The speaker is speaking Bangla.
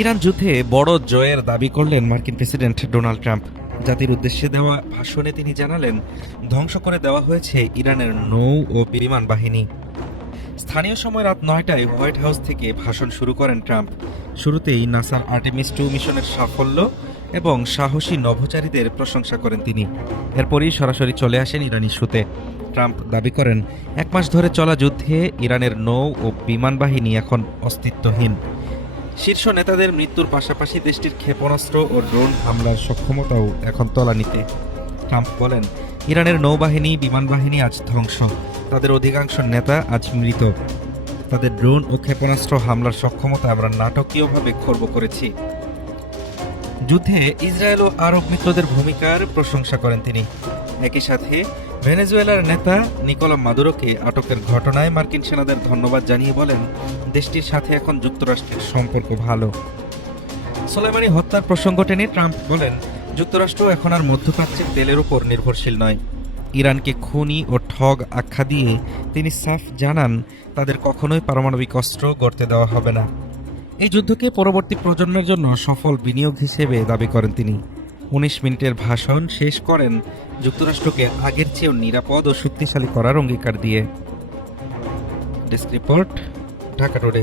ইরান যুদ্ধে বড় জয়ের দাবি করলেন মার্কিন প্রেসিডেন্ট ডোনাল্ড ট্রাম্প। জাতির উদ্দেশ্যে দেওয়া ভাষণে তিনি জানালেন, ধ্বংস করে দেওয়া হয়েছে ইরানের নৌ ও বিমান বাহিনী। স্থানীয় সময় রাত ৯টায় হোয়াইট হাউস থেকে ভাষণ শুরু করেন ট্রাম্প। শুরুতেই নাসার আর্টেমিস 2 মিশনের সাফল্য এবং সাহসী নভোচারীদের প্রশংসা করেন তিনি। এরপরই সরাসরি চলে আসেন ইরান ইস্যুতে। ট্রাম্প দাবি করেন, ১ মাস ধরে চলা যুদ্ধে ইরানের নৌ ও বিমান বাহিনী এখন অস্তিত্বহীন। শীর্ষ নেতাদের মৃত্যুর পাশাপাশি দেশটির ক্ষেপণাস্ত্র ও ড্রোন হামলার সক্ষমতাও এখন তলানিতে। ট্রাম্প বলেন, ইরানের নৌবাহিনী বিমান বাহিনী আজ ধ্বংস, তাদের অধিকাংশ নেতা আজ মৃত। তাদের ড্রোন ও ক্ষেপণাস্ত্র হামলার সক্ষমতা আমরা নাটকীয়ভাবে খর্ব করেছি। যুদ্ধে ইসরায়েল ও আরব মিত্রদের ভূমিকার প্রশংসা করেন তিনি। একই সাথে ভেনেজুয়েলার নেতা নিকোলা মাদুরোকে আটকের ঘটনায় মার্কিন সেনাদের ধন্যবাদ জানিয়ে বলেন, দেশটির সাথে এখন যুক্তরাষ্ট্রের সম্পর্ক ভালো। সোলাইমানি হত্যার প্রসঙ্গ টেনে ট্রাম্প বলেন, যুক্তরাষ্ট্র এখন আর মধ্যপ্রাচ্যের তেলের উপর নির্ভরশীল নয়। ইরানকে খুনি ও ঠগ আখ্যা দিয়ে তিনি সাফ জানান, তাদের কখনোই পারমাণবিক অস্ত্র গড়তে দেওয়া হবে না। এই যুদ্ধকে পরবর্তী প্রজন্মের জন্য সফল বিনিয়োগ হিসেবে দাবি করেন তিনি। ১৯ মিনিটের ভাষণ শেষ করেন যুক্তরাষ্ট্রকে আগের চেয়েও নিরাপদ ও শক্তিশালী করার অঙ্গীকার দিয়ে। Desk report, Dhaka today.